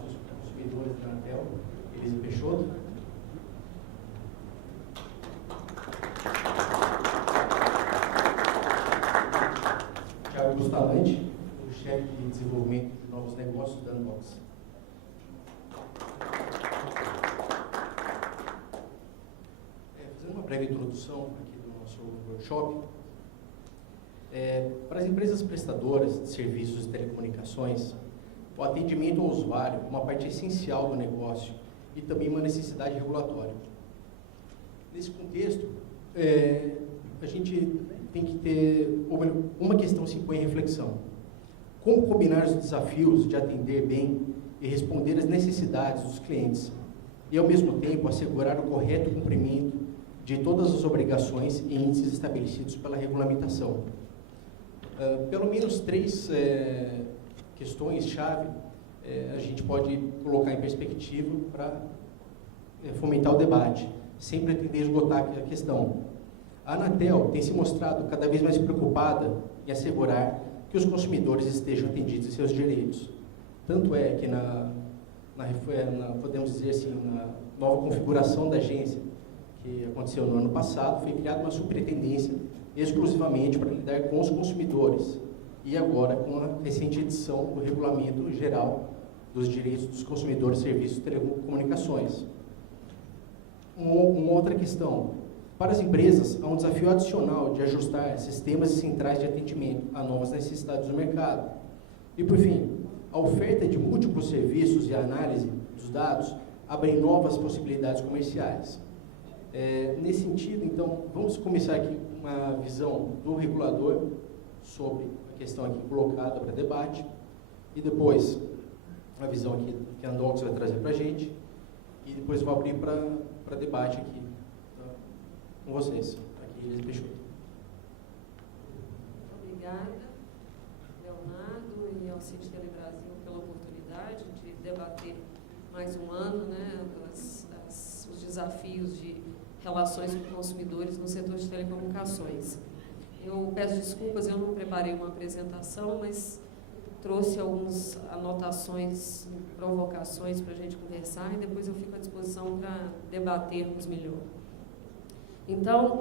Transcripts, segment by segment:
Relações com Consumidores da Anatel, Elise Peixoto. Thiago Bustamante, o chefe de desenvolvimento de novos negócios da Unbox. Fazendo uma breve introdução aqui do nosso workshop, para as empresas prestadoras de serviços de telecomunicações, o atendimento ao usuário é uma parte essencial do negócio e também uma necessidade regulatória. Nesse contexto, a gente tem que ter uma questão que se põe em reflexão. Como combinar os desafios de atender bem e responder às necessidades dos clientes e, ao mesmo tempo, assegurar o correto cumprimento de todas as obrigações e índices estabelecidos pela regulamentação. Pelo menos 3 questões-chave a gente pode colocar em perspectiva para fomentar o debate, sem pretender esgotar a questão. A Anatel tem se mostrado cada vez mais preocupada em assegurar que os consumidores estejam atendidos em seus direitos. Tanto é que, podemos dizer assim, na nova configuração da agência, que aconteceu no ano passado, foi criada uma superintendência exclusivamente para lidar com os consumidores, e agora com a recente edição do Regulamento Geral dos Direitos dos Consumidores de Serviços de Telecomunicações. Uma outra questão. Para as empresas, há um desafio adicional de ajustar sistemas e centrais de atendimento a novas necessidades do mercado. E, por fim, a oferta de múltiplos serviços e a análise dos dados abrem novas possibilidades comerciais. Nesse sentido, então, vamos começar aqui com uma visão do regulador sobre a questão aqui colocada para debate, e depois a visão aqui que a Unbox vai trazer para a gente, e depois vou abrir para debate aqui com vocês. Aqui, Elise Peixoto. Obrigada, Leonardo e ao City Tele Brasil pela oportunidade de debater mais um ano, né, os desafios de relações com consumidores no setor de telecomunicações. Eu peço desculpas, eu não preparei uma apresentação, mas trouxe algumas anotações, provocações para a gente conversar, e depois eu fico à disposição para debatermos melhor. Então,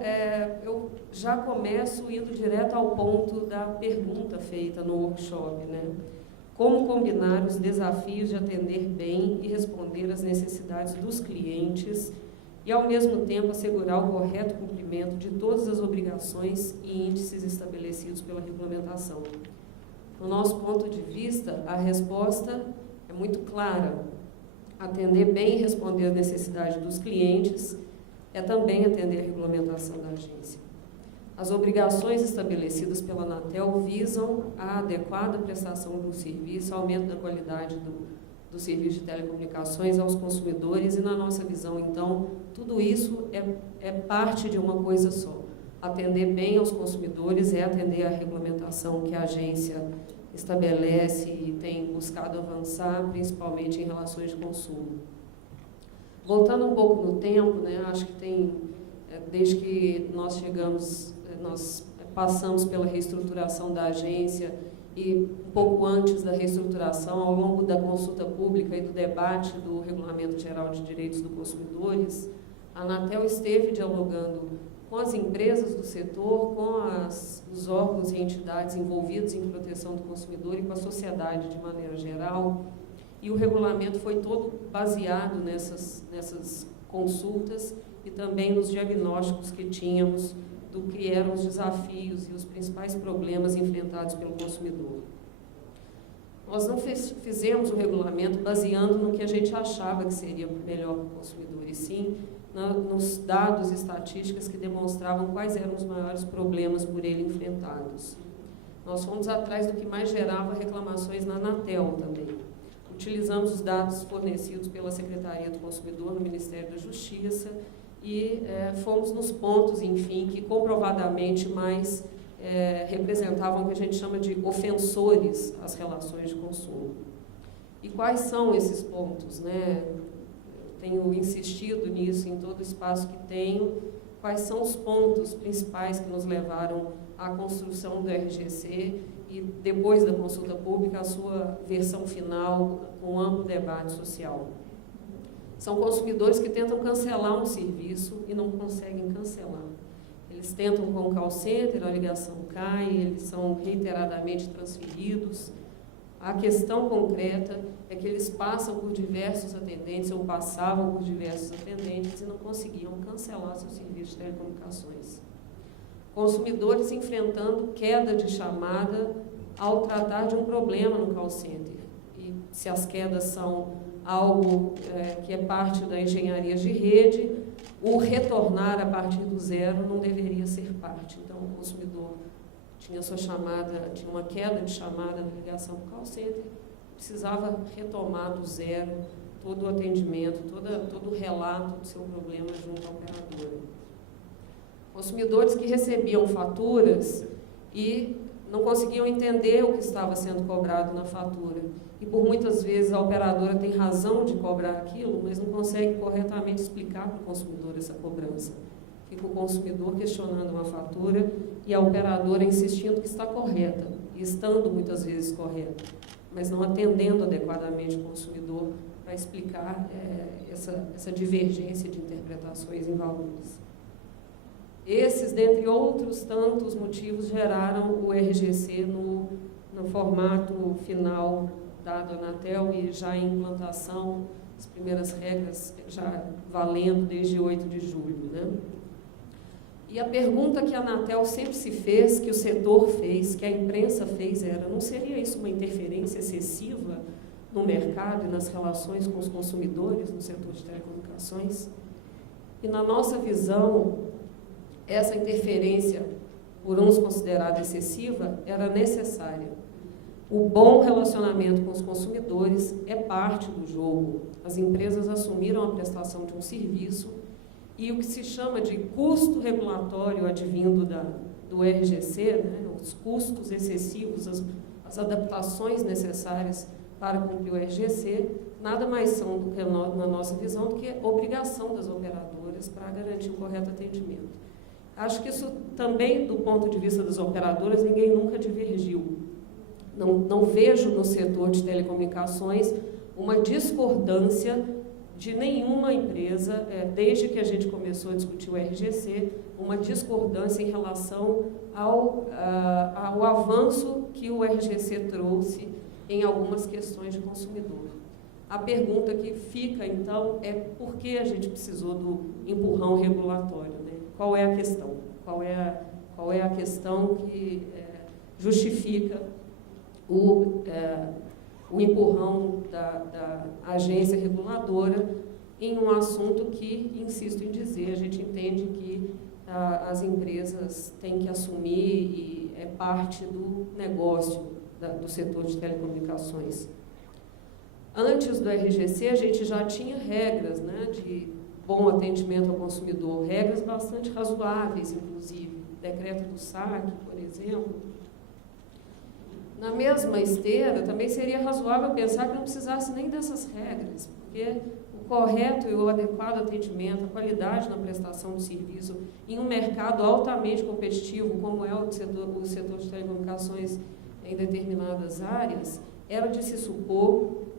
eu já começo indo direto ao ponto da pergunta feita no workshop, né? Como combinar os desafios de atender bem e responder às necessidades dos clientes e, ao mesmo tempo, assegurar o correto cumprimento de todas as obrigações e índices estabelecidos pela regulamentação. Do nosso ponto de vista, a resposta é muito clara. Atender bem e responder às necessidades dos clientes é também atender a regulamentação da agência. As obrigações estabelecidas pela Anatel visam a adequada prestação do serviço, aumento da qualidade do serviço de telecomunicações aos consumidores, e, na nossa visão, então, tudo isso é parte de uma coisa só. Atender bem aos consumidores é atender a regulamentação que a agência estabelece e tem buscado avançar, principalmente em relações de consumo. Voltando um pouco no tempo, né, acho que desde que nós chegamos, nós passamos pela reestruturação da agência, e um pouco antes da reestruturação, ao longo da consulta pública e do debate do Regulamento Geral de Direitos dos Consumidores, a Anatel esteve dialogando com as empresas do setor, com os órgãos e entidades envolvidos em proteção do consumidor e com a sociedade de maneira geral, e o regulamento foi todo baseado nessas consultas e também nos diagnósticos que tínhamos do que eram os desafios e os principais problemas enfrentados pelo consumidor. Nós não fizemos o regulamento baseando no que a gente achava que seria melhor para o consumidor, e sim nos dados e estatísticas que demonstravam quais eram os maiores problemas por ele enfrentados. Nós fomos atrás do que mais gerava reclamações na Anatel também. Utilizamos os dados fornecidos pela Secretaria do Consumidor no Ministério da Justiça e fomos nos pontos, enfim, que comprovadamente mais representavam o que a gente chama de ofensores às relações de consumo. E quais são esses pontos, né? Eu tenho insistido nisso em todo o espaço que tenho. Quais são os pontos principais que nos levaram à construção do RGC e depois da consulta pública a sua versão final com amplo debate social. São consumidores que tentam cancelar um serviço e não conseguem cancelar. Eles tentam com o call center, a ligação cai, eles são reiteradamente transferidos. A questão concreta é que eles passam por diversos atendentes, ou passavam por diversos atendentes, e não conseguiam cancelar seu serviço de telecomunicações. Consumidores enfrentando queda de chamada ao tratar de um problema no call center. E se as quedas são algo que é parte da engenharia de rede, o retornar a partir do zero não deveria ser parte. Então, o consumidor tinha sua chamada, tinha uma queda de chamada na ligação para o call center, precisava retomar do zero todo o atendimento, todo o relato do seu problema junto à operadora. Consumidores que recebiam faturas e não conseguiam entender o que estava sendo cobrado na fatura. E por muitas vezes a operadora tem razão de cobrar aquilo, mas não consegue corretamente explicar para o consumidor essa cobrança. Fica o consumidor questionando uma fatura e a operadora insistindo que está correta, e estando muitas vezes correta, mas não atendendo adequadamente o consumidor para explicar essa divergência de interpretações em valores. Esses, dentre outros tantos motivos, geraram o RGC no formato final dado à Anatel e já em implantação, as primeiras regras já valendo desde 8 de julho. Né? E a pergunta que a Anatel sempre se fez, que o setor fez, que a imprensa fez, era: não seria isso uma interferência excessiva no mercado e nas relações com os consumidores no setor de telecomunicações? E na nossa visão, essa interferência, por uns considerada excessiva, era necessária. O bom relacionamento com os consumidores é parte do jogo. As empresas assumiram a prestação de um serviço e o que se chama de custo regulatório advindo do RGC, né, os custos excessivos, as adaptações necessárias para cumprir o RGC, nada mais são, do que, na nossa visão, do que obrigação das operadoras para garantir o correto atendimento. Acho que isso também, do ponto de vista das operadoras, ninguém nunca divergiu. Não vejo no setor de telecomunicações uma discordância de nenhuma empresa, desde que a gente começou a discutir o RGC, uma discordância em relação ao avanço que o RGC trouxe em algumas questões de consumidor. A pergunta que fica, então, é por que a gente precisou do empurrão regulatório, né? Qual é a questão? Qual é a questão que justifica o empurrão da agência reguladora em um assunto que, insisto em dizer, a gente entende que as empresas têm que assumir e é parte do negócio do setor de telecomunicações. Antes do RGC, a gente já tinha regras, né, de bom atendimento ao consumidor, regras bastante razoáveis, inclusive, decreto do SAC, por exemplo. Na mesma esteira, também seria razoável pensar que não precisasse nem dessas regras, porque o correto e o adequado atendimento, a qualidade na prestação de serviço em um mercado altamente competitivo, como é o setor de telecomunicações em determinadas áreas, era de se supor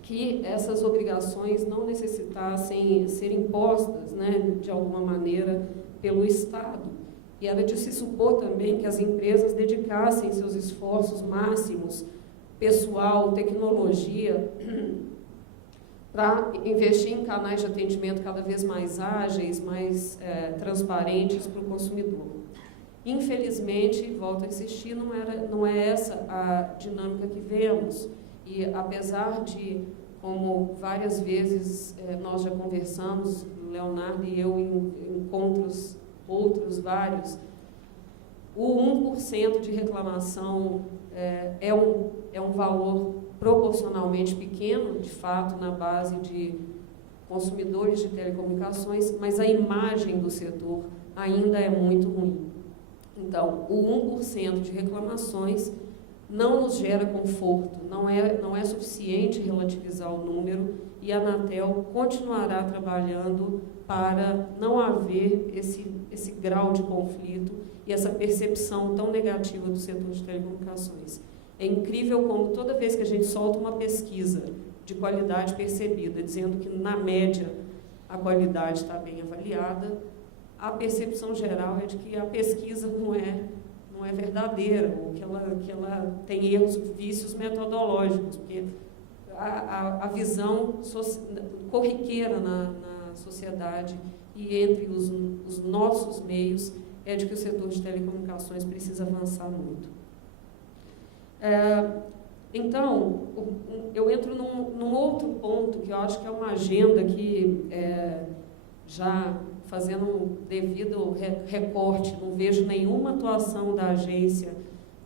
que essas obrigações não necessitassem ser impostas, né, de alguma maneira pelo Estado. E era de se supor também que as empresas dedicassem seus esforços máximos, pessoal, tecnologia, para investir em canais de atendimento cada vez mais ágeis, mais transparentes para o consumidor. Infelizmente, volto a insistir, não é essa a dinâmica que vemos. E apesar de, como várias vezes nós já conversamos, Leonardo e eu, em encontros outros vários, o 1% de reclamação é um valor proporcionalmente pequeno, de fato, na base de consumidores de telecomunicações, mas a imagem do setor ainda é muito ruim. Então, o 1% de reclamações não nos gera conforto, não é suficiente relativizar o número e a Anatel continuará trabalhando para não haver esse grau de conflito e essa percepção tão negativa do setor de telecomunicações. É incrível como toda vez que a gente solta uma pesquisa de qualidade percebida, dizendo que, na média, a qualidade está bem avaliada, a percepção geral é de que a pesquisa não é verdadeira, ou que ela tem erros, vícios metodológicos, porque a visão corriqueira na sociedade e entre os nossos meios é de que o setor de telecomunicações precisa avançar muito. Então, eu entro num outro ponto que eu acho que é uma agenda que, já fazendo um devido recorte, não vejo nenhuma atuação da agência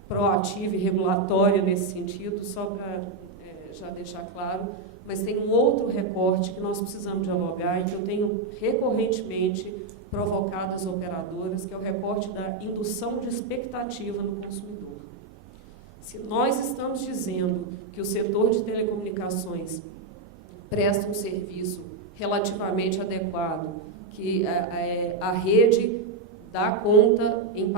proativa e regulatória nesse sentido, só para já deixar claro, mas tem um outro recorte que nós precisamos dialogar e que eu tenho recorrentemente provocado as operadoras, que é o recorte da indução de expectativa no consumidor. Se nós estamos dizendo que o setor de telecomunicações presta um serviço relativamente adequado, que a rede dá conta em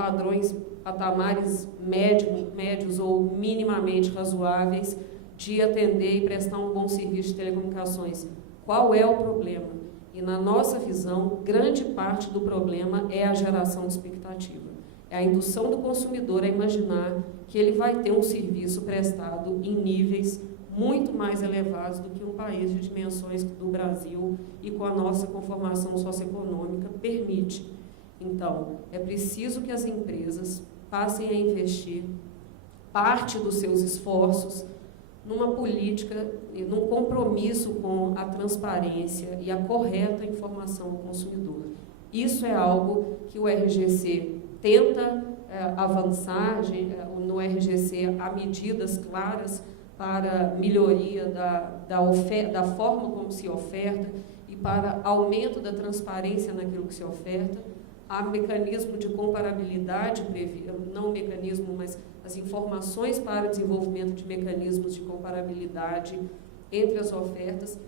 patamares médios ou minimamente razoáveis de atender e prestar um bom serviço de telecomunicações. Qual é o problema? E, na nossa visão, grande parte do problema é a geração de expectativa. É a indução do consumidor a imaginar que ele vai ter um serviço prestado em níveis muito mais elevados do que um país de dimensões do Brasil e com a nossa conformação socioeconômica permite. Então, é preciso que as empresas passem a investir parte dos seus esforços numa política e num compromisso com a transparência e a correta informação ao consumidor. Isso é algo que o RGC tenta avançar. No RGC há medidas claras para melhoria da forma como se oferta e para aumento da transparência naquilo que se oferta. Há mecanismo de comparabilidade, não mecanismo, mas as informações para o desenvolvimento de mecanismos de comparabilidade entre as ofertas.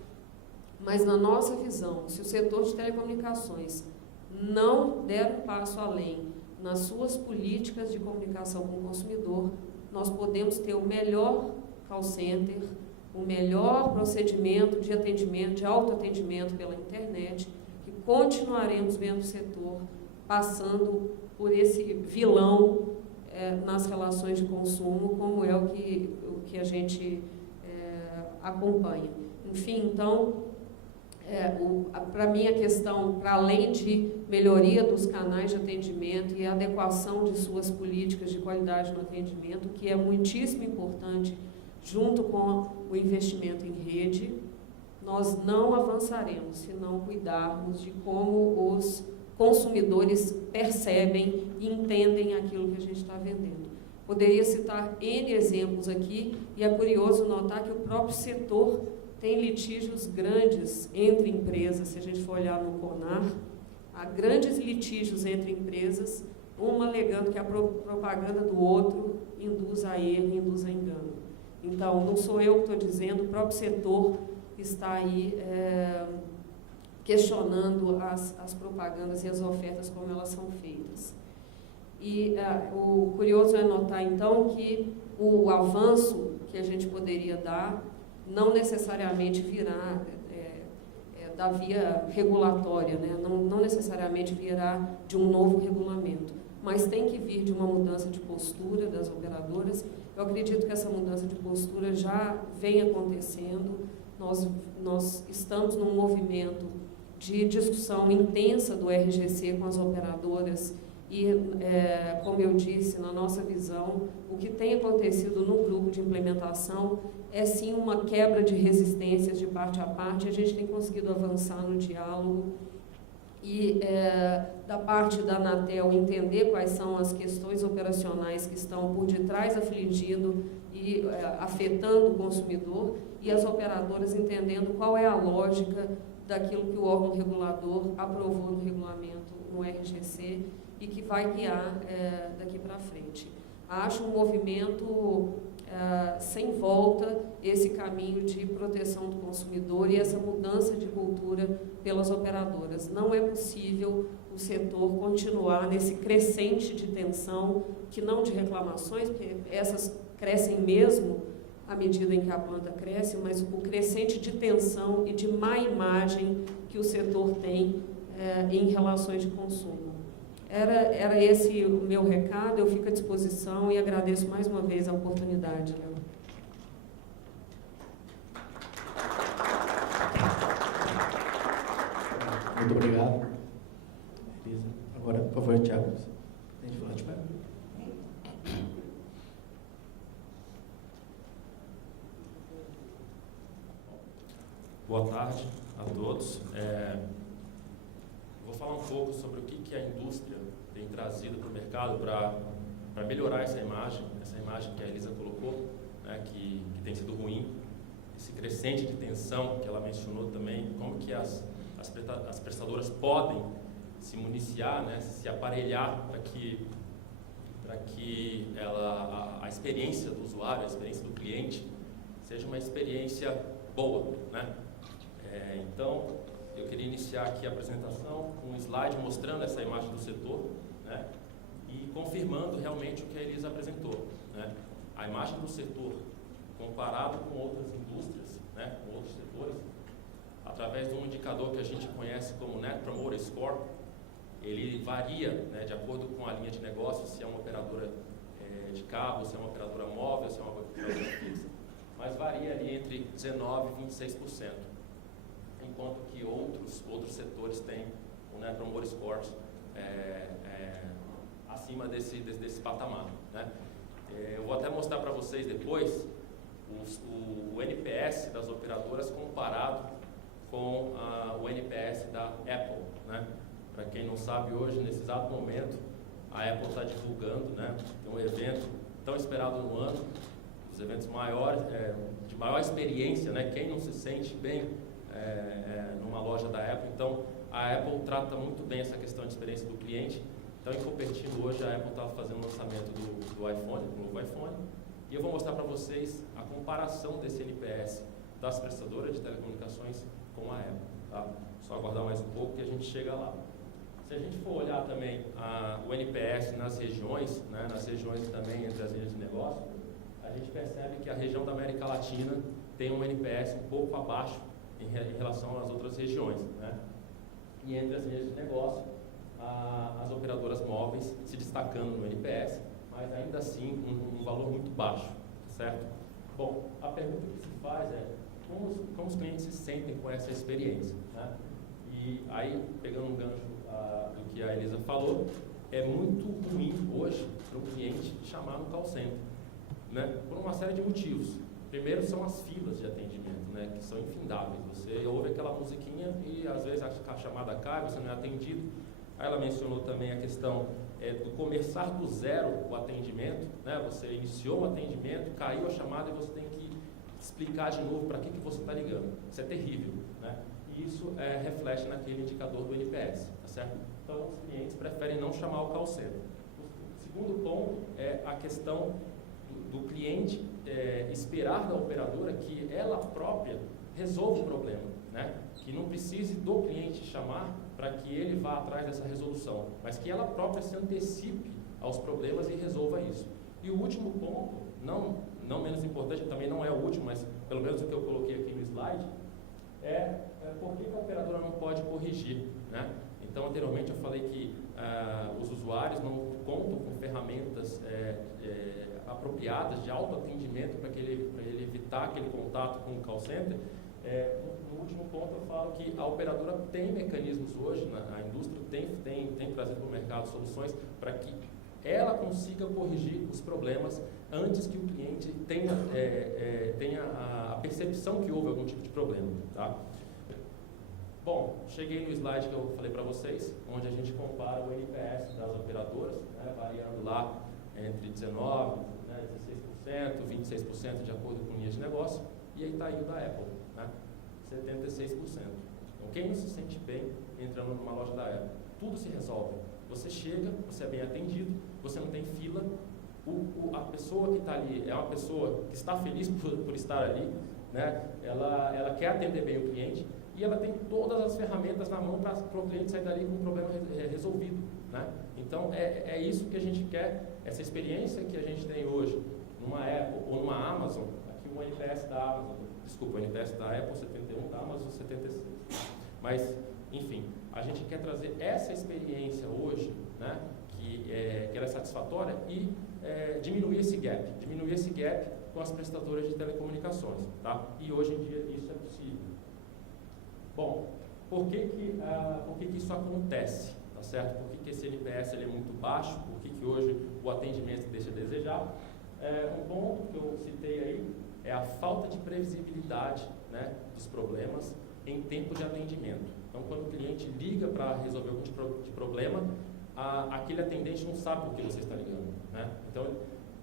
Mas, na nossa visão, se o setor de telecomunicações não der um passo além nas suas políticas de comunicação com o consumidor, nós podemos ter o melhor call center, o melhor procedimento de atendimento, de autoatendimento pela internet, e continuaremos vendo o setor passando por esse vilão nas relações de consumo, como é o que a gente acompanha. Enfim, então, para mim a questão, para além de melhoria dos canais de atendimento e adequação de suas políticas de qualidade no atendimento, que é muitíssimo importante, junto com o investimento em rede, nós não avançaremos se não cuidarmos de como os consumidores percebem e entendem aquilo que a gente está vendendo. Poderia citar N exemplos aqui, e é curioso notar que o próprio setor tem litígios grandes entre empresas. Se a gente for olhar no CONAR, há grandes litígios entre empresas, uma alegando que a propaganda do outro induz a erro, induz a engano. Então, não sou eu que estou dizendo, o próprio setor está aí questionando as propagandas e as ofertas como elas são feitas. E o curioso é notar, então, que o avanço que a gente poderia dar não necessariamente virá da via regulatória, né? Não necessariamente virá de um novo regulamento, mas tem que vir de uma mudança de postura das operadoras. Eu acredito que essa mudança de postura já vem acontecendo. Nós estamos num movimento de discussão intensa do RGC com as operadoras e, como eu disse, na nossa visão, o que tem acontecido no grupo de implementação é sim uma quebra de resistências de parte a parte. A gente tem conseguido avançar no diálogo e, da parte da Anatel, entender quais são as questões operacionais que estão por detrás afligindo e afetando o consumidor, e as operadoras entendendo qual é a lógica daquilo que o órgão regulador aprovou no regulamento no RGC e que vai guiar daqui para frente. Acho um movimento sem volta esse caminho de proteção do consumidor e essa mudança de cultura pelas operadoras. Não é possível o setor continuar nesse crescente de tensão, que não de reclamações, porque essas crescem mesmo à medida em que a planta cresce, mas o crescente de tensão e de má imagem que o setor tem em relações de consumo. Era esse o meu recado, eu fico à disposição e agradeço mais uma vez a oportunidade, Léo. Muito obrigado. Beleza. Agora, por favor, Thiago. Tem de falar de pé. Boa tarde a todos. Vou falar um pouco sobre o que a indústria tem trazido para o mercado para melhorar essa imagem que a Elisa colocou, né, que tem sido ruim, esse crescente de tensão que ela mencionou também, como que as prestadoras podem se municiar, né, se aparelhar para que a experiência do usuário, a experiência do cliente, seja uma experiência boa, né? Então, eu queria iniciar aqui a apresentação com um slide mostrando essa imagem do setor, né, e confirmando realmente o que a Elisa apresentou, né? A imagem do setor comparado com outras indústrias, né, com outros setores, através de um indicador que a gente conhece como Net Promoter Score, ele varia, né, de acordo com a linha de negócio, se é uma operadora de cabo, se é uma operadora móvel, se é uma operadora fixa, mas varia ali entre 19% e 26%, enquanto que outros setores têm o Net Promoter Score acima desse patamar, né? Eu vou até mostrar para vocês depois o NPS das operadoras comparado com o NPS da Apple, né? Para quem não sabe, hoje, nesse exato momento, a Apple está divulgando, né, um evento tão esperado no ano, os eventos maiores, de maior experiência, né? Quem não se sente bem numa loja da Apple? Então, a Apple trata muito bem essa questão de experiência do cliente. Então, em Cupertino, hoje, a Apple está fazendo o lançamento do iPhone, do novo iPhone, e eu vou mostrar para vocês a comparação desse NPS das prestadoras de telecomunicações com a Apple, tá? Só aguardar mais um pouco que a gente chega lá. Se a gente for olhar também o NPS nas regiões, né, nas regiões também entre as linhas de negócio, a gente percebe que a região da América Latina tem um NPS um pouco abaixo em relação às outras regiões, né? E entre as linhas de negócio, as operadoras móveis se destacando no NPS, mas ainda assim um valor muito baixo, certo? Bom, a pergunta que se faz é como os clientes se sentem com essa experiência, né? E aí, pegando um gancho do que a Elisa falou, é muito ruim hoje para o cliente chamar no call center, né? Por uma série de motivos. Primeiro são as filas de atendimento, né, que são infindáveis. Você ouve aquela musiquinha e às vezes a chamada cai, você não é atendido. Aí ela mencionou também a questão do começar do zero o atendimento, né? Você iniciou o atendimento, caiu a chamada e você tem que explicar de novo para que você está ligando. Isso é terrível, né? E isso reflete naquele indicador do NPS, tá certo? Então, os clientes preferem não chamar o call center. O segundo ponto é a questão do cliente esperar da operadora que ela própria resolva o problema, né? Que não precise do cliente chamar para que ele vá atrás dessa resolução, mas que ela própria se antecipe aos problemas e resolva isso. E o último ponto, não menos importante, também não é o último, mas pelo menos o que eu coloquei aqui no slide, por que a operadora não pode corrigir, né? Então, anteriormente eu falei que os usuários não contam com ferramentas apropriadas de autoatendimento para ele evitar aquele contato com o call center. No último ponto eu falo que a operadora tem mecanismos hoje, a indústria tem trazido para o mercado soluções para que ela consiga corrigir os problemas antes que o cliente tenha a percepção que houve algum tipo de problema, tá? Bom, cheguei no slide que eu falei para vocês, onde a gente compara o NPS das operadoras, né, variando lá entre 19%, né, 16%, 26% de acordo com linhas de negócio, e aí está aí o da Apple, né, 76%. Então, quem não se sente bem entrando numa loja da Apple? Tudo se resolve. Você chega, você é bem atendido, você não tem fila, A pessoa que está ali é uma pessoa que está feliz por estar ali, né? Ela quer atender bem o cliente e ela tem todas as ferramentas na mão para o cliente sair dali com o problema resolvido, né? Então, é isso que a gente quer, essa experiência que a gente tem hoje numa Apple ou numa Amazon, aqui o NPS da Amazon, desculpa, o NPS da Apple 71, da Amazon 76. Mas, enfim, a gente quer trazer essa experiência hoje, né, que ela é satisfatória e diminuir esse gap com as prestadoras de telecomunicações, tá? E hoje em dia isso é possível. Bom, por que isso acontece, tá certo? Por que esse NPS ele é muito baixo? Por que hoje o atendimento deixa a desejar? Um ponto que eu citei aí é a falta de previsibilidade, né, dos problemas em tempo de atendimento. Então, quando o cliente liga para resolver algum tipo de problema, aquele atendente não sabe por que você está ligando, né? Então,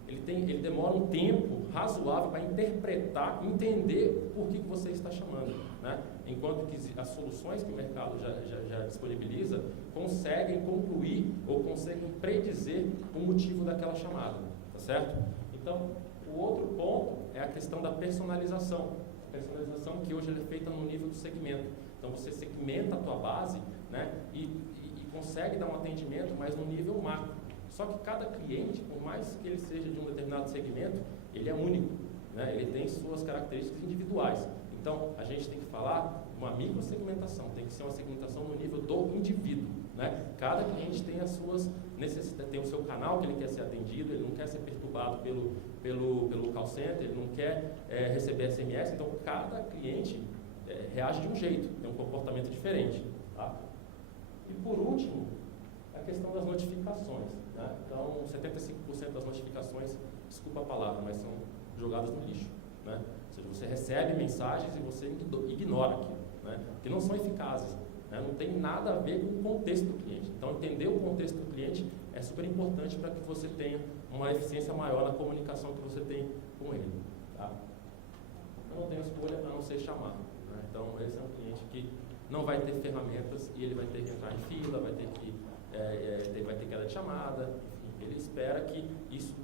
ele demora um tempo razoável para interpretar, entender por que você está chamando, né? Enquanto que as soluções que o mercado já disponibiliza conseguem concluir ou conseguem predizer o motivo daquela chamada, tá certo? Então, o outro ponto é a questão da personalização. A personalização que hoje é feita no nível do segmento. Então, você segmenta a tua base, né, e consegue dar um atendimento, mas no nível macro. Só que cada cliente, por mais que ele seja de um determinado segmento, ele é único, né? Ele tem suas características individuais. Então, a gente tem que falar uma microsegmentação, tem que ser uma segmentação no nível do indivíduo, né? Cada cliente tem as suas necessidades, tem o seu canal que ele quer ser atendido, ele não quer ser perturbado pelo call center, ele não quer receber SMS, então cada cliente reage de um jeito, tem um comportamento diferente, tá? E por último, a questão das notificações, né? Então, 75% das notificações, desculpa a palavra, mas são jogadas no lixo, né? Ou seja, você recebe mensagens e você ignora aquilo, né? Que não são eficazes, né? Não tem nada a ver com o contexto do cliente. Então, entender o contexto do cliente é super importante para que você tenha uma eficiência maior na comunicação que você tem com ele, tá? Eu não tenho escolha a não ser chamar, né? Então, esse é um cliente que não vai ter ferramentas e ele vai ter que entrar em fila, vai ter que queda de chamada, enfim, ele espera que isso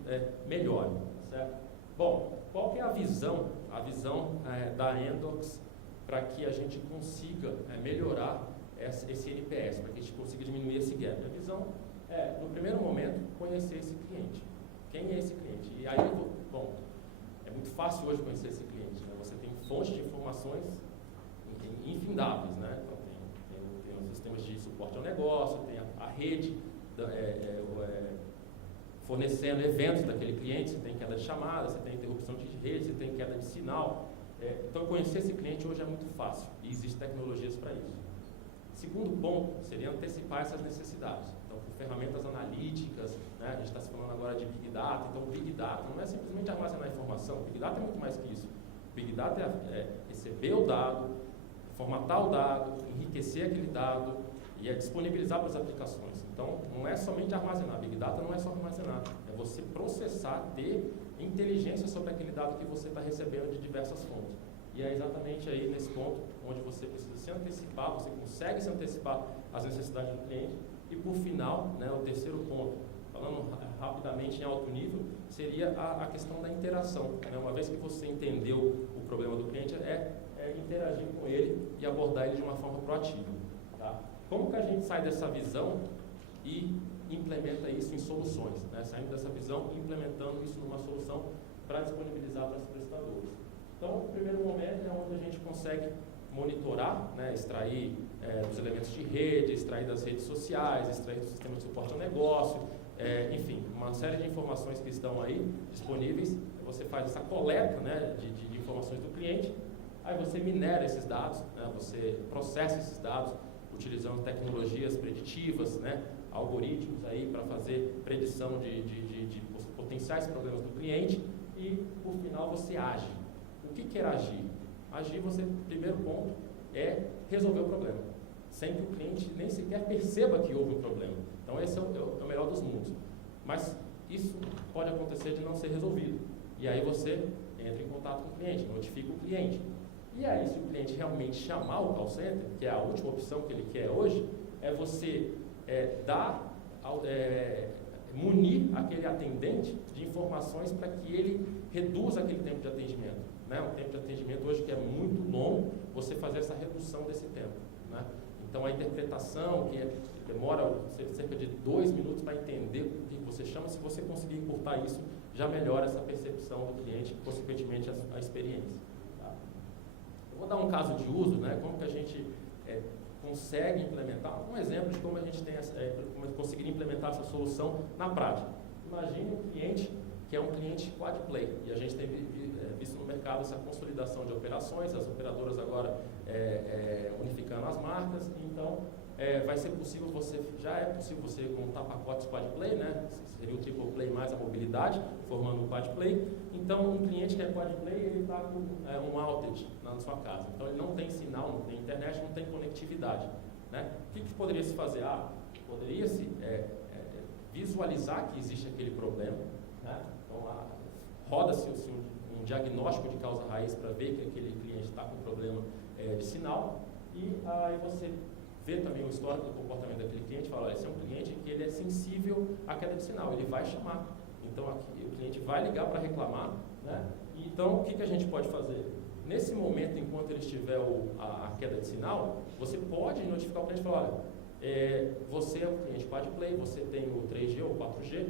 melhore, certo? Bom, qual que é a visão da Amdocs para que a gente consiga melhorar esse NPS, para que a gente consiga diminuir esse gap? A visão no primeiro momento, conhecer esse cliente. Quem é esse cliente? E aí, bom, é muito fácil hoje conhecer esse cliente, né? Você tem fontes de informações infindáveis, né? Então, tem os sistemas de suporte ao negócio, tem a rede fornecendo eventos daquele cliente, você tem queda de chamada, você tem interrupção de rede, você tem queda de sinal. Então, conhecer esse cliente hoje é muito fácil e existem tecnologias para isso. Segundo ponto seria antecipar essas necessidades. Então, com ferramentas analíticas, né? A gente está se falando agora de Big Data. Então, Big Data não é simplesmente armazenar informação. Big Data é muito mais que isso. Big Data é receber o dado, formatar o dado, enriquecer aquele dado e disponibilizar para as aplicações. Então, não é somente armazenar. Big Data não é só armazenar. É você processar, ter inteligência sobre aquele dado que você está recebendo de diversas fontes. E é exatamente aí nesse ponto onde você precisa se antecipar, você consegue se antecipar às necessidades do cliente. E por final, né, o terceiro ponto, falando rapidamente em alto nível, seria a questão da interação, né? Uma vez que você entendeu o problema do cliente, interagir com ele e abordar ele de uma forma proativa. Tá? Como que a gente sai dessa visão e implementa isso em soluções, né? Saindo dessa visão e implementando isso numa solução para disponibilizar para as prestadoras. Então, o primeiro momento é onde a gente consegue monitorar, né, extrair dos elementos de rede, extrair das redes sociais, extrair do sistema de suporte ao negócio, enfim, uma série de informações que estão aí disponíveis. Você faz essa coleta, né, de informações do cliente, aí você minera esses dados, né, você processa esses dados utilizando tecnologias preditivas, né, algoritmos aí para fazer predição de potenciais problemas do cliente e, por final, você age. O que é agir? Agir, primeiro ponto, é resolver o problema, sem que o cliente nem sequer perceba que houve um problema. Então, esse é o melhor dos mundos. Mas isso pode acontecer de não ser resolvido. E aí você entra em contato com o cliente, notifica o cliente. E aí, se o cliente realmente chamar o call center, que é a última opção que ele quer hoje, é você munir aquele atendente de informações para que ele reduza aquele tempo de atendimento. Né? Um tempo de atendimento hoje que é muito longo, você fazer essa redução desse tempo. Né? Então, a interpretação, que demora cerca de 2 minutos para entender o que você chama, se você conseguir encurtar isso, já melhora essa percepção do cliente e, consequentemente, a experiência. Tá? Eu vou dar um caso de uso, né? Como que a gente consegue implementar, um exemplo de como a gente tem como conseguir implementar essa solução na prática. Imagine um cliente que é um cliente quad play, e a gente tem visto no mercado essa consolidação de operações, as operadoras agora unificando as marcas, então vai ser possível já é possível você montar pacotes quad play, né? Seria o triple play mais a mobilidade, formando um quad play. Então, um cliente que é quad play, ele está com um outage na sua casa. Então, ele não tem sinal, não tem internet, não tem conectividade. Né? O que poderia se fazer? Poderia-se visualizar que existe aquele problema. Né? Então, roda-se um diagnóstico de causa raiz para ver que aquele cliente está com problema de sinal. E aí você vê também o histórico do comportamento daquele cliente e fala, olha, esse é um cliente que ele é sensível à queda de sinal, ele vai chamar. Então, aqui, o cliente vai ligar para reclamar. Né? Então, o que a gente pode fazer? Nesse momento, enquanto ele estiver a queda de sinal, você pode notificar o cliente e falar, olha, você é um cliente quad play, você tem o 3G ou 4G,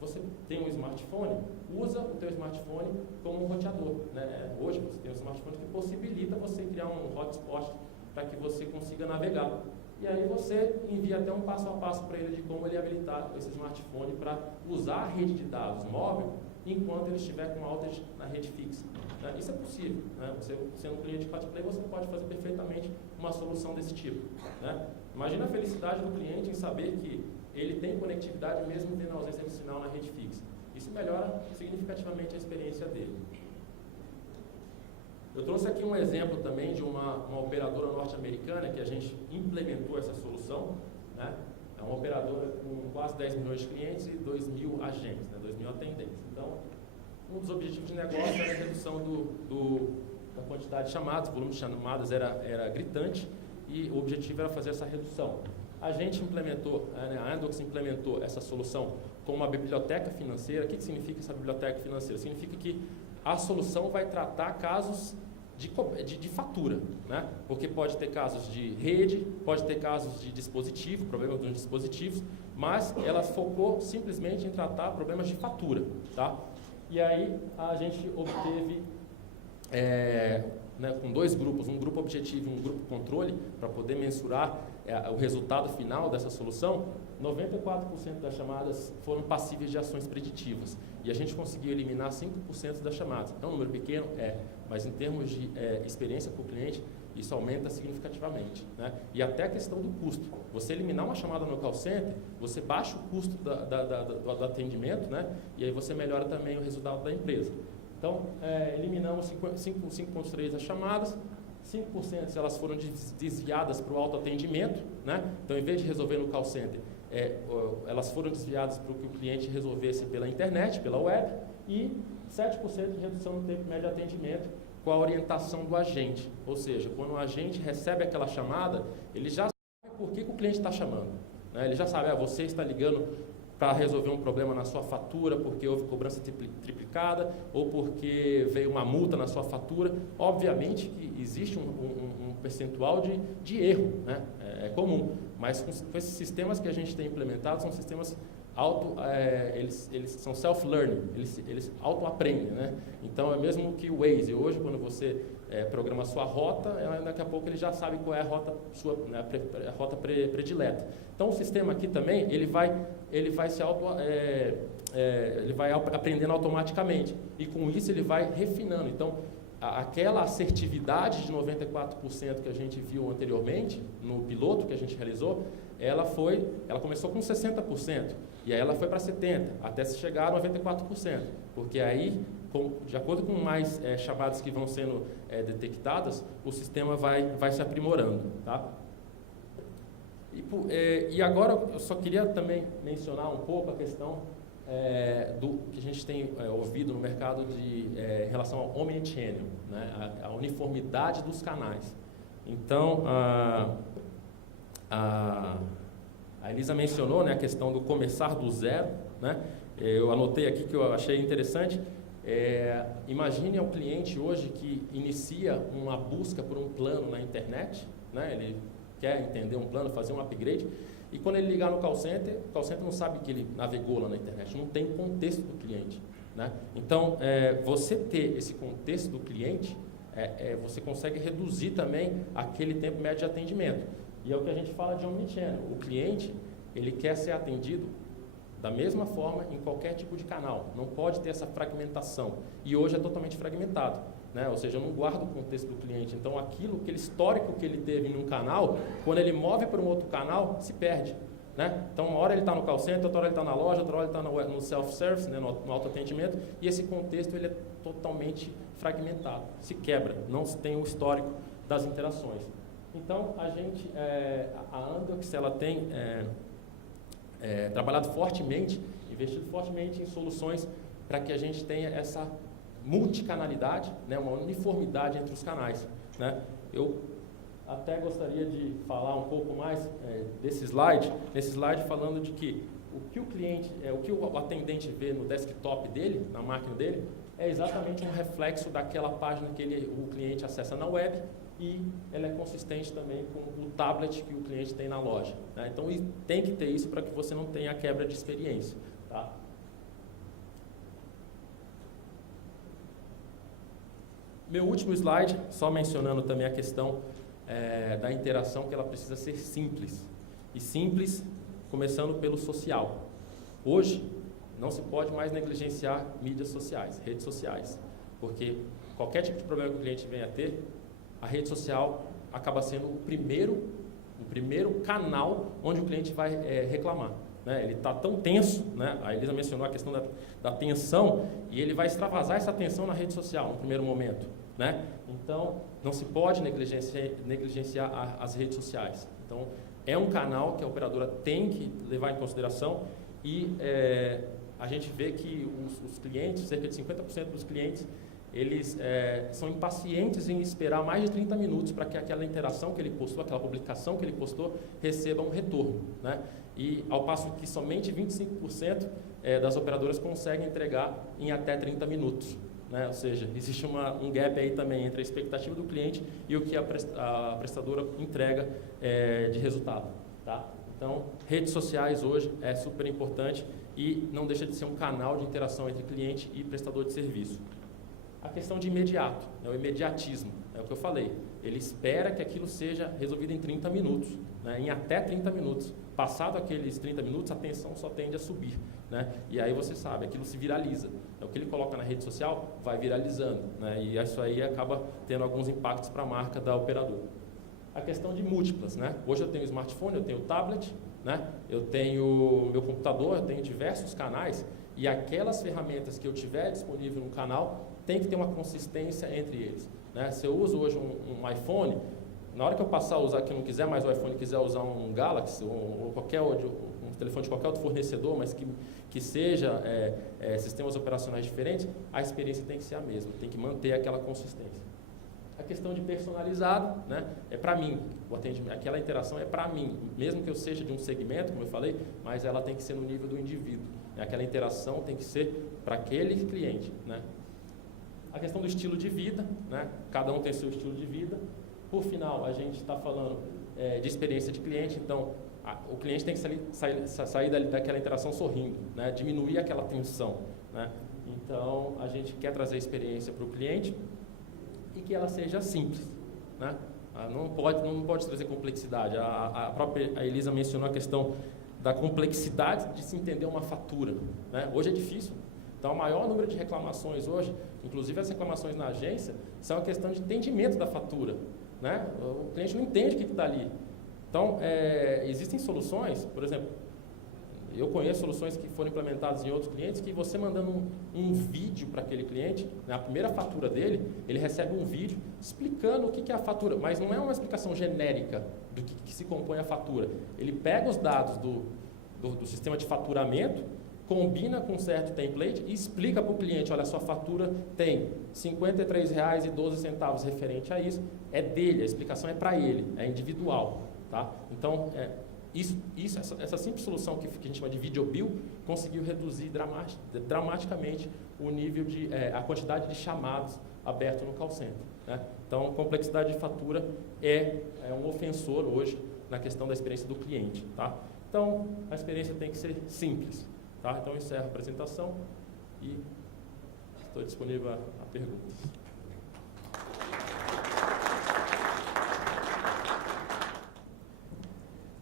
você tem um smartphone, usa o teu smartphone como um roteador. Né? Hoje, você tem um smartphone que possibilita você criar um hotspot para que você consiga navegar. E aí você envia até um passo a passo para ele de como ele habilitar esse smartphone para usar a rede de dados móvel enquanto ele estiver com outage na rede fixa. Né? Isso é possível. Né? Você, sendo um cliente de quad play, você pode fazer perfeitamente uma solução desse tipo. Né? Imagina a felicidade do cliente em saber que ele tem conectividade mesmo tendo ausência de sinal na rede fixa. Isso melhora significativamente a experiência dele. Eu trouxe aqui um exemplo também de uma operadora norte-americana que a gente implementou essa solução. Né? É uma operadora com quase 10 milhões de clientes e 2 mil agentes, né? 2 mil atendentes. Então, um dos objetivos de negócio era a redução da quantidade de chamadas, o volume de chamadas era gritante e o objetivo era fazer essa redução. A gente implementou, a Amdocs implementou essa solução com uma biblioteca financeira. O que significa essa biblioteca financeira? Significa que a solução vai tratar casos de fatura, né? Porque pode ter casos de rede, pode ter casos de dispositivo, problemas dos dispositivos, mas ela focou simplesmente em tratar problemas de fatura, tá? E aí a gente obteve, né, com 2 grupos, um grupo objetivo e um grupo controle, para poder mensurar o resultado final dessa solução. 94% das chamadas foram passíveis de ações preditivas. E a gente conseguiu eliminar 5% das chamadas. É um número pequeno? Mas em termos de experiência para o cliente, isso aumenta significativamente. Né? E até a questão do custo. Você eliminar uma chamada no call center, você baixa o custo do atendimento, né? E aí você melhora também o resultado da empresa. Então, eliminamos 5,3% das chamadas, 5% se elas foram desviadas para o autoatendimento, né? Então, em vez de resolver no call center, elas foram desviadas para o que o cliente resolvesse pela internet, pela web, e 7% de redução no tempo médio de atendimento com a orientação do agente. Ou seja, quando o agente recebe aquela chamada, ele já sabe por que o cliente está chamando. Né? Ele já sabe, você está ligando para resolver um problema na sua fatura, porque houve cobrança triplicada, ou porque veio uma multa na sua fatura. Obviamente que existe um percentual de erro, né? É comum, mas com esses sistemas que a gente tem implementado, são sistemas eles são self-learning, eles auto-aprendem, né? Então, é mesmo que o Waze, hoje, quando você programa a sua rota, daqui a pouco ele já sabe qual é a rota sua, né, a rota predileta. Então, o sistema aqui também, ele vai aprendendo automaticamente, e com isso ele vai refinando. Então, aquela assertividade de 94% que a gente viu anteriormente, no piloto que a gente realizou, ela começou com 60%, e aí ela foi para 70%, até se chegar a 94%, porque aí, de acordo com mais chamadas que vão sendo detectadas, o sistema vai se aprimorando. Tá? E agora eu só queria também mencionar um pouco a questão do que a gente tem ouvido no mercado em relação ao omnichannel, né? A uniformidade dos canais. Então, a Elisa mencionou, né, a questão do começar do zero, né? Eu anotei aqui que eu achei interessante. Imagine ao cliente hoje que inicia uma busca por um plano na internet, né? Ele quer entender um plano, fazer um upgrade, e quando ele ligar no call center, o call center não sabe que ele navegou lá na internet, não tem contexto do cliente, né? Então, você ter esse contexto do cliente, você consegue reduzir também aquele tempo médio de atendimento. E é o que a gente fala de omnichannel. O cliente, ele quer ser atendido da mesma forma em qualquer tipo de canal. Não pode ter essa fragmentação. E hoje é totalmente fragmentado, né? Ou seja, eu não guardo o contexto do cliente. Então, aquele histórico que ele teve em um canal, quando ele move para um outro canal, se perde, né? Então, uma hora ele está no call center, outra hora ele está na loja, outra hora ele está no self-service, né? no autoatendimento, e esse contexto ele é totalmente fragmentado, se quebra, não se tem o histórico das interações. Então, a Amdocs, ela tem trabalhado fortemente, investido fortemente em soluções para que a gente tenha essa multicanalidade, né, uma uniformidade entre os canais, né? Eu até gostaria de falar um pouco mais desse slide, nesse slide falando de que o que o cliente, o que o atendente vê no desktop dele, na máquina dele, é exatamente um reflexo daquela página que o cliente acessa na web, e ela é consistente também com o tablet que o cliente tem na loja, né? Então, tem que ter isso para que você não tenha a quebra de experiência, tá? Meu último slide, só mencionando também a questão da interação, que ela precisa ser simples. E simples, começando pelo social. Hoje, não se pode mais negligenciar mídias sociais, redes sociais, porque qualquer tipo de problema que o cliente venha a ter, a rede social acaba sendo o primeiro canal onde o cliente vai reclamar, né? Ele está tão tenso, né? A Elisa mencionou a questão da tensão, e ele vai extravasar essa tensão na rede social no primeiro momento, né? Então, não se pode negligenciar as redes sociais. Então, é um canal que a operadora tem que levar em consideração, e a gente vê que os clientes, cerca de 50% dos clientes, eles são impacientes em esperar mais de 30 minutos para que aquela interação que ele postou, aquela publicação que ele postou, receba um retorno, né? E ao passo que somente 25% das operadoras conseguem entregar em até 30 minutos, né? Ou seja, existe um gap aí também entre a expectativa do cliente e o que a prestadora entrega de resultado, tá? Então, redes sociais hoje é super importante e não deixa de ser um canal de interação entre cliente e prestador de serviço. A questão de imediato, né, o imediatismo, é o que eu falei. Ele espera que aquilo seja resolvido em 30 minutos, né, em até 30 minutos. Passado aqueles 30 minutos, a tensão só tende a subir, né? E aí você sabe, aquilo se viraliza. O que ele coloca na rede social vai viralizando, né? E isso aí acaba tendo alguns impactos para a marca da operadora. A questão de múltiplas, né? Hoje eu tenho smartphone, eu tenho tablet, né? Eu tenho meu computador, eu tenho diversos canais, e aquelas ferramentas que eu tiver disponível no canal tem que ter uma consistência entre eles, né? Se eu uso hoje um iPhone, na hora que eu passar a usar, que eu não quiser mais o iPhone, quiser usar um Galaxy ou um telefone de qualquer outro fornecedor, mas que seja sistemas operacionais diferentes, a experiência tem que ser a mesma, tem que manter aquela consistência. A questão de personalizado, né, é para mim, o atendimento, aquela interação é para mim, mesmo que eu seja de um segmento, como eu falei, mas ela tem que ser no nível do indivíduo, né? Aquela interação tem que ser para aquele cliente, né? A questão do estilo de vida, né? Cada um tem seu estilo de vida. Por final, a gente está falando de experiência de cliente, então o cliente tem que sair daquela interação sorrindo, né? Diminuir aquela tensão, né? Então, a gente quer trazer experiência para o cliente e que ela seja simples, né? Não pode trazer complexidade. A própria Elisa mencionou a questão da complexidade de se entender uma fatura, né? Hoje é difícil. Então, o maior número de reclamações hoje, inclusive as reclamações na agência, são a questão de entendimento da fatura, né? O cliente não entende o que está ali. Então, existem soluções, por exemplo, eu conheço soluções que foram implementadas em outros clientes, que você mandando um vídeo para aquele cliente, né, a primeira fatura dele, ele recebe um vídeo explicando o que é a fatura, mas não é uma explicação genérica do que se compõe a fatura. Ele pega os dados do sistema de faturamento, combina com um certo template e explica para o cliente, olha, a sua fatura tem R$ 53,12 referente a isso, é dele, a explicação é para ele, é individual, tá? Então, essa simples solução que a gente chama de Video Bill conseguiu reduzir dramaticamente o nível a quantidade de chamados abertos no call center, né? Então, complexidade de fatura é um ofensor hoje na questão da experiência do cliente, tá? Então, a experiência tem que ser simples, tá? Então, eu encerro a apresentação e estou disponível a perguntas.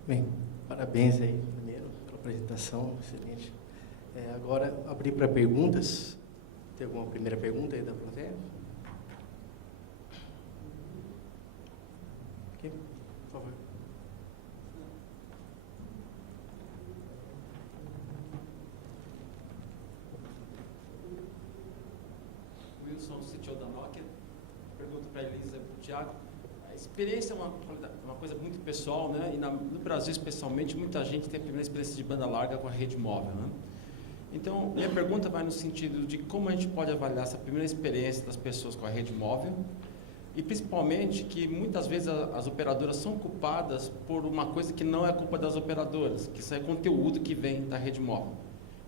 Bem, parabéns aí, primeiro, pela apresentação, excelente. Agora, abrir para perguntas. Tem alguma primeira pergunta aí da plateia? Aqui, por favor. Wilson, CTO da Nokia. Pergunta para a Elisa e para o Thiago. A experiência é uma coisa muito pessoal, né? E no Brasil, especialmente, muita gente tem a primeira experiência de banda larga com a rede móvel, né? Então, minha pergunta vai no sentido de como a gente pode avaliar essa primeira experiência das pessoas com a rede móvel e, principalmente, que muitas vezes as operadoras são culpadas por uma coisa que não é culpa das operadoras, que isso é conteúdo que vem da rede móvel.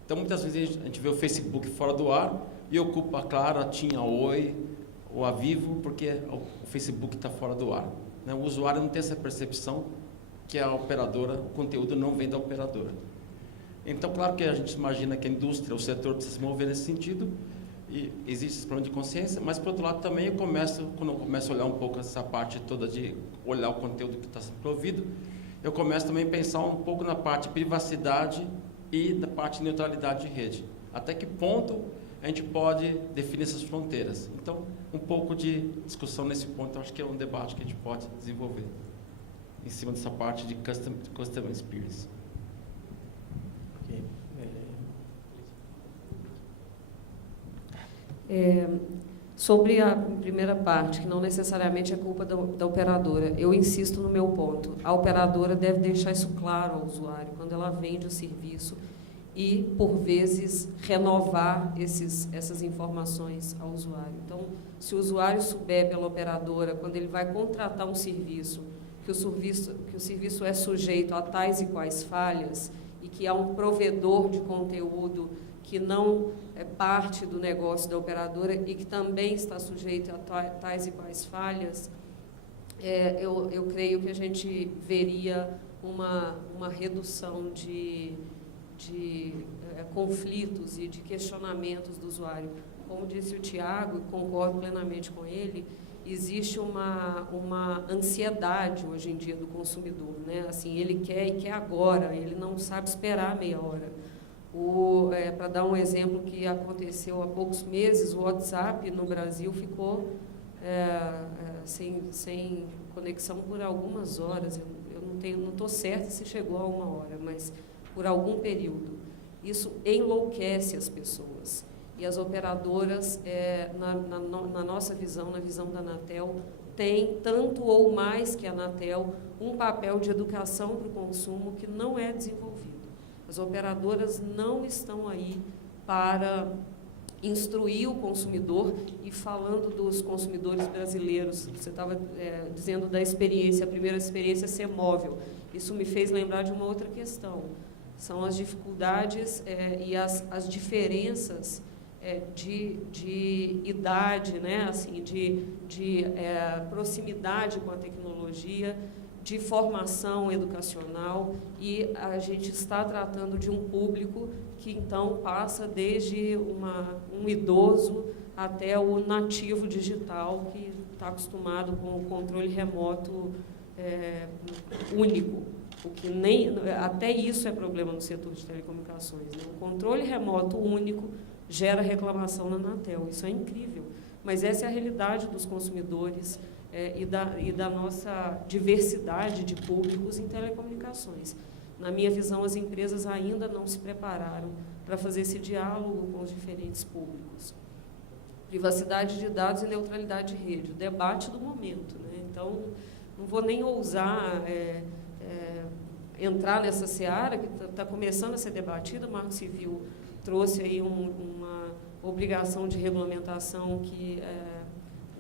Então, muitas vezes a gente vê o Facebook fora do ar e ocupa, claro, a TIM, a Oi, ou a Vivo, porque o Facebook está fora do ar, né? O usuário não tem essa percepção que a operadora, o conteúdo não vem da operadora. Então, claro que a gente imagina que a indústria, o setor precisa se mover nesse sentido, e existe esse plano de consciência, mas, por outro lado, também quando eu começo a olhar um pouco essa parte toda de olhar o conteúdo que está sendo provido, eu começo também a pensar um pouco na parte de privacidade e da parte de neutralidade de rede. Até que ponto a gente pode definir essas fronteiras? Então, um pouco de discussão nesse ponto, eu acho que é um debate que a gente pode desenvolver em cima dessa parte de Customer Experience. Sobre a primeira parte, que não necessariamente é culpa da operadora, eu insisto no meu ponto. A operadora deve deixar isso claro ao usuário quando ela vende o serviço e, por vezes, renovar essas informações ao usuário. Então, se o usuário souber pela operadora, quando ele vai contratar um serviço, que o serviço é sujeito a tais e quais falhas e que há um provedor de conteúdo que não é parte do negócio da operadora e que também está sujeito a tais e quais falhas, eu creio que a gente veria uma redução de conflitos e de questionamentos do usuário. Como disse o Thiago, e concordo plenamente com ele, existe uma ansiedade hoje em dia do consumidor, né? Assim, ele quer e quer agora, ele não sabe esperar meia hora. Para dar um exemplo que aconteceu há poucos meses, o WhatsApp no Brasil ficou sem conexão por algumas horas. Eu não estou certa se chegou a uma hora, mas por algum período. Isso enlouquece as pessoas. E as operadoras, na nossa visão, na visão da Anatel, têm, tanto ou mais que a Anatel, um papel de educação para o consumo que não é desenvolvido. As operadoras não estão aí para instruir o consumidor. E falando dos consumidores brasileiros, você estava dizendo da experiência, a primeira experiência é ser móvel. Isso me fez lembrar de uma outra questão. São as dificuldades e as diferenças de idade, né? Assim, de proximidade com a tecnologia, de formação educacional, e a gente está tratando de um público que, então, passa desde um idoso até o nativo digital, que está acostumado com o controle remoto único, o que até isso é problema no setor de telecomunicações, né? O controle remoto único gera reclamação na Anatel, isso é incrível, mas essa é a realidade dos consumidores e da nossa diversidade de públicos em telecomunicações. Na minha visão, as empresas ainda não se prepararam para fazer esse diálogo com os diferentes públicos. Privacidade de dados e neutralidade de rede, o debate do momento, né? Então, não vou nem ousar entrar nessa seara que está começando a ser debatida. O Marco Civil trouxe aí uma obrigação de regulamentação que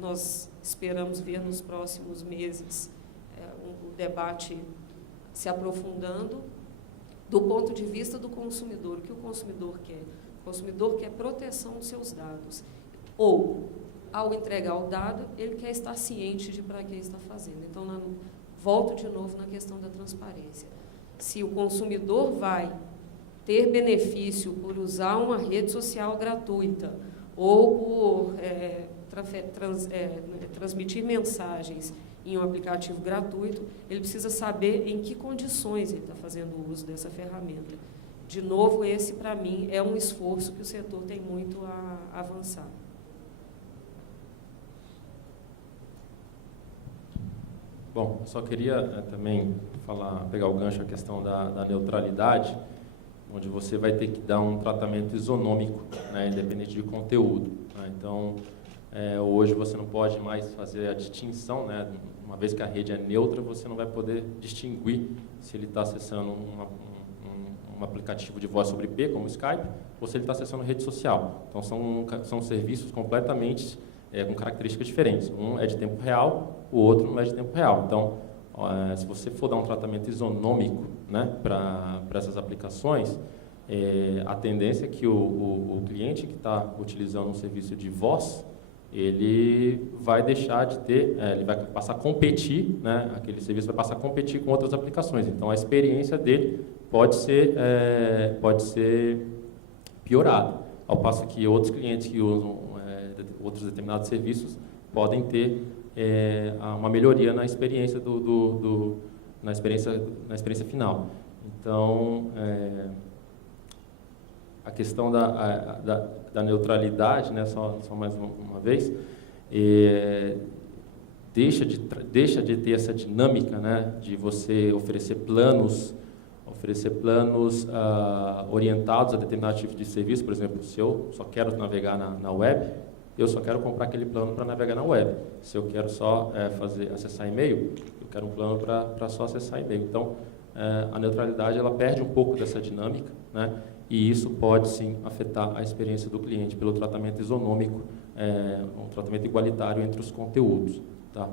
nós esperamos ver nos próximos meses o debate se aprofundando do ponto de vista do consumidor. O que o consumidor quer? O consumidor quer proteção dos seus dados. Ou, ao entregar o dado, ele quer estar ciente de para que está fazendo. Então, volto de novo na questão da transparência. Se o consumidor vai ter benefício por usar uma rede social gratuita ou por transmitir mensagens em um aplicativo gratuito, ele precisa saber em que condições ele está fazendo o uso dessa ferramenta. De novo, esse, para mim, é um esforço que o setor tem muito a avançar. Bom, só queria também pegar o gancho a questão da neutralidade, onde você vai ter que dar um tratamento isonômico, né, independente de conteúdo. Né? Então, hoje você não pode mais fazer a distinção, né, uma vez que a rede é neutra, você não vai poder distinguir se ele está acessando um aplicativo de voz sobre IP, como o Skype, ou se ele está acessando rede social. Então, são serviços completamente com características diferentes. Um é de tempo real, o outro não é de tempo real. Então, se você for dar um tratamento isonômico, né, para essas aplicações, a tendência é que o cliente que está utilizando um serviço de voz, ele vai deixar de ter, ele vai passar a competir, né, aquele serviço vai passar a competir com outras aplicações. Então, a experiência dele pode ser piorada, ao passo que outros clientes que usam outros determinados serviços podem ter uma melhoria na experiência na experiência final. Então, a questão da neutralidade, né, só mais uma vez, deixa de ter essa dinâmica, né, de você oferecer planos orientados a determinado tipo de serviço. Por exemplo, se eu só quero navegar na web, eu só quero comprar aquele plano para navegar na web. Se eu quero só acessar e-mail, eu quero um plano para só acessar e-mail. Então, a neutralidade ela perde um pouco dessa dinâmica, né? E isso pode sim afetar a experiência do cliente pelo tratamento isonômico, um tratamento igualitário entre os conteúdos. Tá?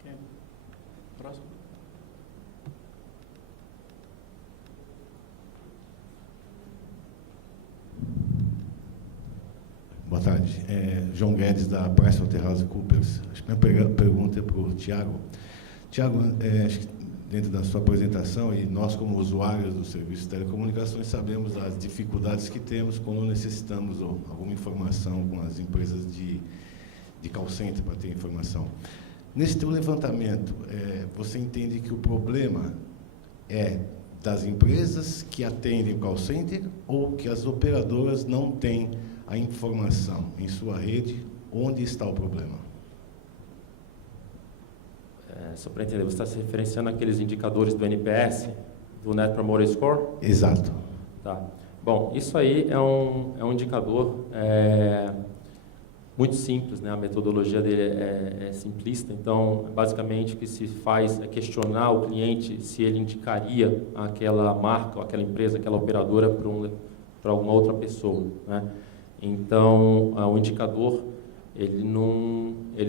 Okay. Próximo. Boa tarde. João Guedes, da PricewaterhouseCoopers. Acho que a minha pergunta é para o Tiago. Tiago, acho que dentro da sua apresentação, e nós como usuários do serviço de telecomunicações sabemos as dificuldades que temos quando necessitamos alguma informação com as empresas de call center para ter informação. Nesse teu levantamento, você entende que o problema é das empresas que atendem o call center ou que as operadoras não têm a informação em sua rede? Onde está o problema? Só para entender, você está se referenciando àqueles indicadores do NPS, do Net Promoter Score? Exato. Tá. Bom, isso aí é um indicador muito simples, né? A metodologia dele é simplista. Então, basicamente, o que se faz é questionar o cliente se ele indicaria aquela marca, ou aquela empresa, aquela operadora para alguma outra pessoa, né? Então, o indicador ele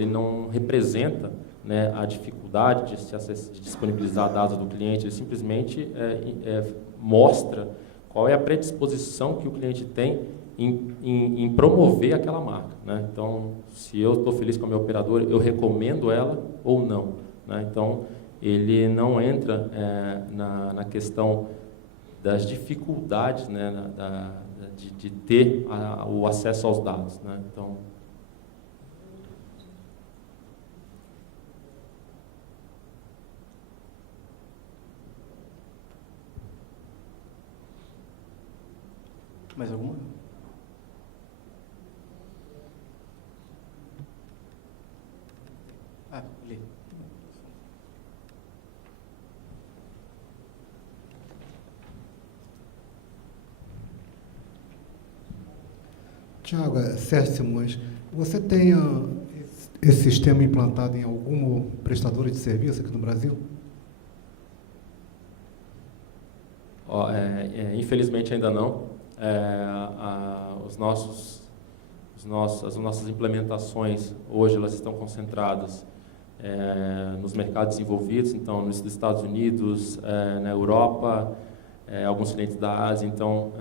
não representa, né, a dificuldade de disponibilizar dados do cliente. Ele simplesmente mostra qual é a predisposição que o cliente tem em promover aquela marca, né? Então, se eu estou feliz com a minha operadora, eu recomendo ela ou não, né? Então, ele não entra na questão das dificuldades, né, de ter o acesso aos dados, né? Então, mais alguma? Ali. Tiago, Sérgio Simões, você tem esse sistema implantado em alguma prestadora de serviço aqui no Brasil? Infelizmente ainda não. As nossas implementações hoje elas estão concentradas nos mercados desenvolvidos, então nos Estados Unidos, na Europa, alguns clientes da Ásia. Então,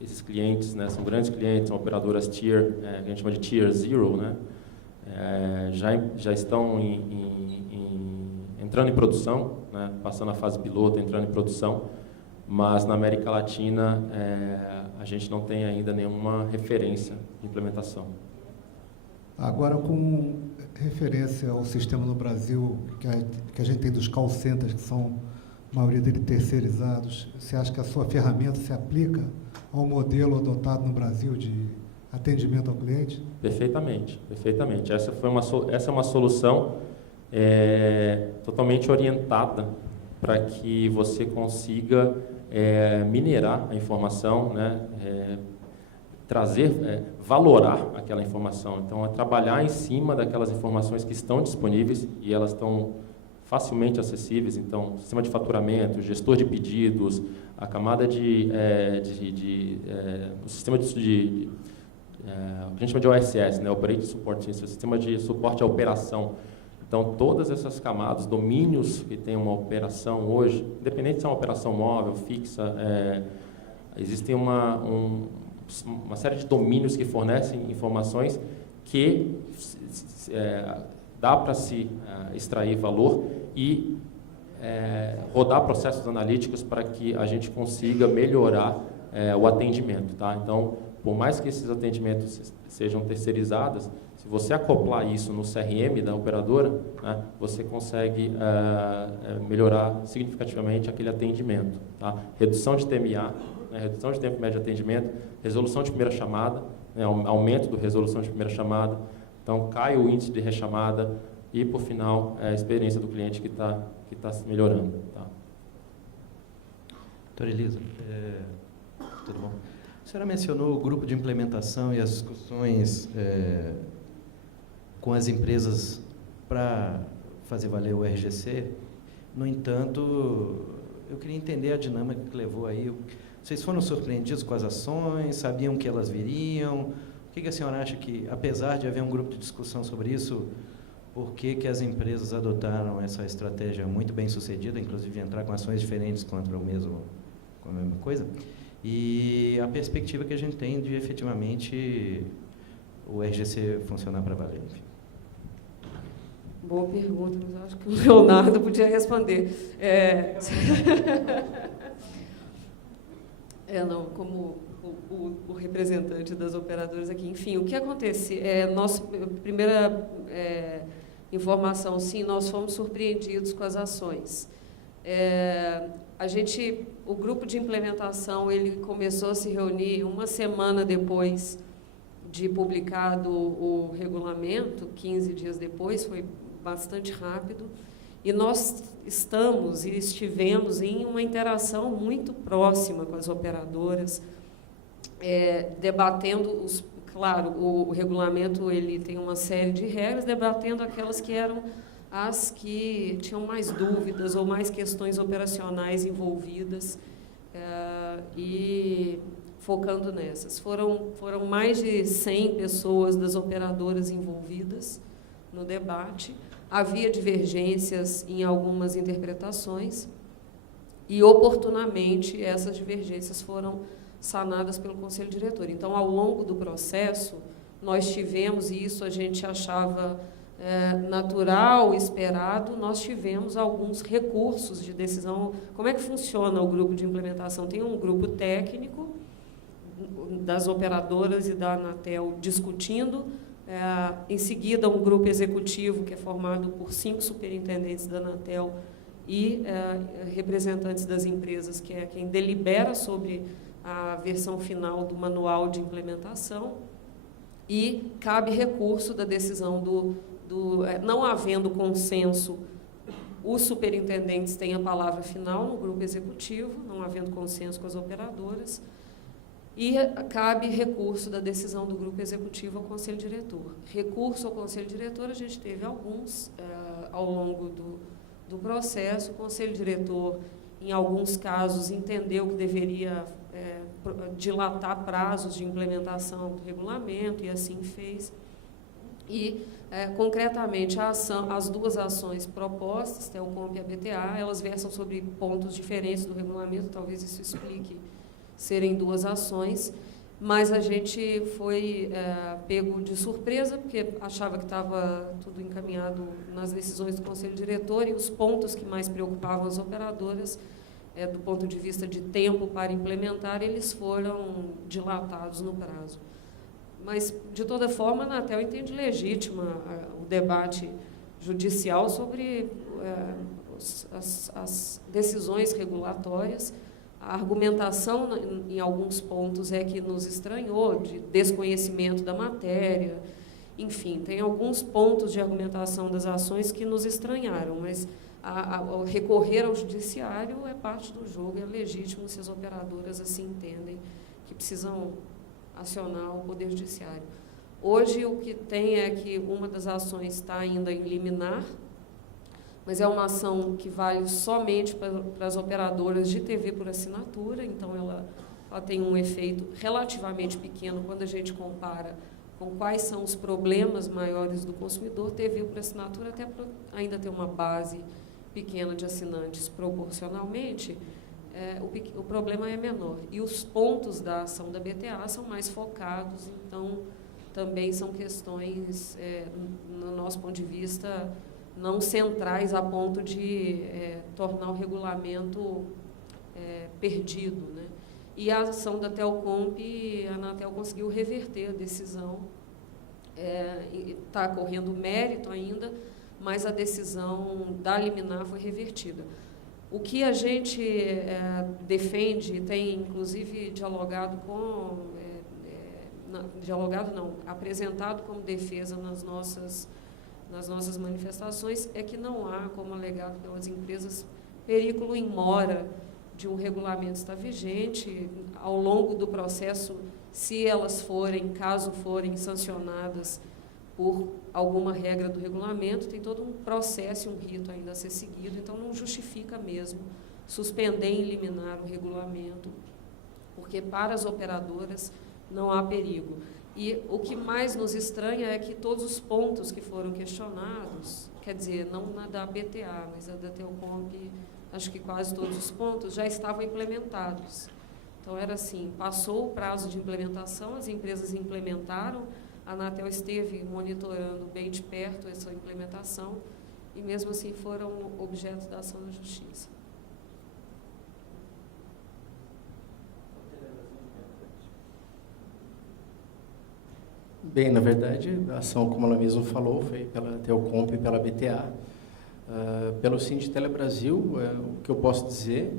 esses clientes, né, são grandes clientes, são operadoras tier, que a gente chama de tier 0, né, já estão entrando em produção, né, passando a fase piloto, entrando em produção, mas na América Latina a gente não tem ainda nenhuma referência de implementação. Agora, com referência ao sistema no Brasil, que a gente tem dos call centers, que são, a maioria deles, terceirizados, você acha que a sua ferramenta se aplica ao modelo adotado no Brasil de atendimento ao cliente? Perfeitamente, perfeitamente. Essa é uma solução totalmente orientada para que você consiga minerar a informação, né, trazer, valorar aquela informação. Então, é trabalhar em cima daquelas informações que estão disponíveis e elas estão facilmente acessíveis. Então, sistema de faturamento, gestor de pedidos, a camada o sistema o que a gente chama de OSS, né, Operating Support System, sistema de suporte à operação. Então, todas essas camadas, domínios que tem uma operação hoje, independente se é uma operação móvel, fixa, existem uma série de domínios que fornecem informações que dá para se extrair valor e rodar processos analíticos para que a gente consiga melhorar o atendimento. Tá? Então, por mais que esses atendimentos sejam terceirizados, se você acoplar isso no CRM da operadora, né, você consegue melhorar significativamente aquele atendimento. Tá? Redução de TMA, né, redução de tempo médio de atendimento, resolução de primeira chamada, né, aumento da resolução de primeira chamada, então cai o índice de rechamada e, por final, a experiência do cliente que está se melhorando. Tá? Doutora Elisa, tudo bom? A senhora mencionou o grupo de implementação e as discussões com as empresas para fazer valer o RGC. No entanto, eu queria entender a dinâmica que levou aí. Vocês foram surpreendidos com as ações? Sabiam que elas viriam? O que a senhora acha que, apesar de haver um grupo de discussão sobre isso, por que as empresas adotaram essa estratégia muito bem sucedida, inclusive de entrar com ações diferentes contra com a mesma coisa? E a perspectiva que a gente tem de efetivamente o RGC funcionar para valer, enfim. Boa pergunta, mas eu acho que o Leonardo podia responder. Não, como o representante das operadoras aqui. Enfim, o que acontece? Nossa primeira informação, sim, nós fomos surpreendidos com as ações. O grupo de implementação ele começou a se reunir uma semana depois de publicado o regulamento, 15 dias depois, foi bastante rápido, e nós estamos e estivemos em uma interação muito próxima com as operadoras, debatendo, claro, o regulamento ele tem uma série de regras, debatendo aquelas que eram as que tinham mais dúvidas ou mais questões operacionais envolvidas e focando nessas. Foram mais de 100 pessoas das operadoras envolvidas no debate. Havia divergências em algumas interpretações e, oportunamente, essas divergências foram sanadas pelo Conselho Diretor. Então, ao longo do processo, nós tivemos, e isso a gente achava natural, esperado, nós tivemos alguns recursos de decisão. Como é que funciona o grupo de implementação? Tem um grupo técnico das operadoras e da Anatel discutindo, em seguida um grupo executivo que é formado por 5 superintendentes da Anatel e representantes das empresas, que é quem delibera sobre a versão final do manual de implementação, e cabe recurso da decisão não havendo consenso, os superintendentes têm a palavra final no grupo executivo, não havendo consenso com as operadoras, e cabe recurso da decisão do grupo executivo ao Conselho Diretor. Recurso ao Conselho Diretor, a gente teve alguns ao longo do processo. O Conselho Diretor, em alguns casos, entendeu que deveria dilatar prazos de implementação do regulamento, e assim fez. E, concretamente, as duas ações propostas, Telcomp e a BTA, elas versam sobre pontos diferentes do regulamento, talvez isso explique serem duas ações, mas a gente foi pego de surpresa, porque achava que estava tudo encaminhado nas decisões do Conselho Diretor, e os pontos que mais preocupavam as operadoras, do ponto de vista de tempo para implementar, eles foram dilatados no prazo. Mas, de toda forma, a Anatel entende legítima o debate judicial sobre as decisões regulatórias. A argumentação, em alguns pontos, é que nos estranhou, de desconhecimento da matéria. Enfim, tem alguns pontos de argumentação das ações que nos estranharam, mas recorrer ao judiciário é parte do jogo, é legítimo se as operadoras assim entendem que precisam acionar o Poder Judiciário. Hoje, o que tem é que uma das ações está ainda em liminar, mas é uma ação que vale somente para as operadoras de TV por assinatura, então ela tem um efeito relativamente pequeno quando a gente compara com quais são os problemas maiores do consumidor. TV por assinatura, até para ainda ter uma base pequena de assinantes proporcionalmente, o problema é menor. E os pontos da ação da BTA são mais focados, então também são questões, no nosso ponto de vista, não centrais a ponto de tornar o regulamento perdido, né? E a ação da Telcomp, a Anatel conseguiu reverter a decisão, está correndo mérito ainda, mas a decisão da liminar foi revertida. O que a gente defende, tem inclusive apresentado como defesa nas nossas manifestações, é que não há, como alegado pelas empresas, perigo em mora de um regulamento estar vigente. Ao longo do processo, se elas caso forem sancionadas por alguma regra do regulamento, tem todo um processo e um rito ainda a ser seguido, então não justifica mesmo suspender e eliminar o regulamento, porque para as operadoras não há perigo. E o que mais nos estranha é que todos os pontos que foram questionados, quer dizer, não na da BTA, mas a da Telcomp, acho que quase todos os pontos já estavam implementados. Então era assim, passou o prazo de implementação, as empresas implementaram, a Anatel esteve monitorando bem de perto essa implementação e mesmo assim foram objeto da ação da Justiça. Bem, na verdade, a ação, como ela mesma falou, foi pela Telcomp e pela BTA. Pelo Sinditele Brasil, o que eu posso dizer